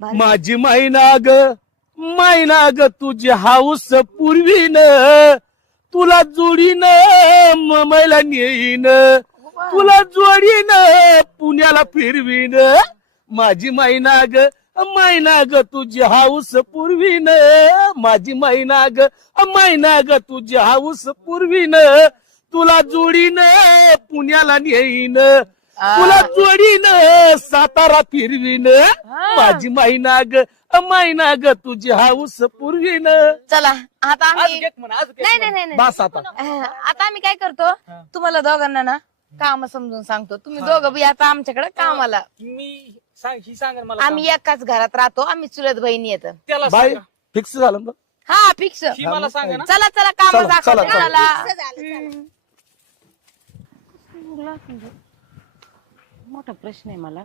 माझी मैना ग तुझी हाऊस पूर्वीन तुला जोडीन मुंबईला नेईन तुला जोडीन पुण्याला फिरवीन माझी मैना ग तुझी हाऊस पूर्वीन माझी मैना ग तुझी हाऊस पूर्वीन तुला जोडीन पुण्याला नेईन तुला जोडीन सातारा फिरवीन माझी मैना ग तुझी हाऊस पूर्वीन. चला आता आम्ही नाही बस आता आता आम्ही काय करतो तुम्हाला दोघांना ना काम समजून सांगतो. तुम्ही दोघं बी आता आमच्याकडे कामाला. मी सांगेन मला आम्ही एकाच घरात राहतो. आम्ही चुलत बहिणी येत. त्याला बाय सांगा. फिक्स झालं ना? हा फिक्स. ही मला सांगा ना. चला चला काम चला, दाखवतो चला, चला. चला. मोठा प्रश्न आहे मला.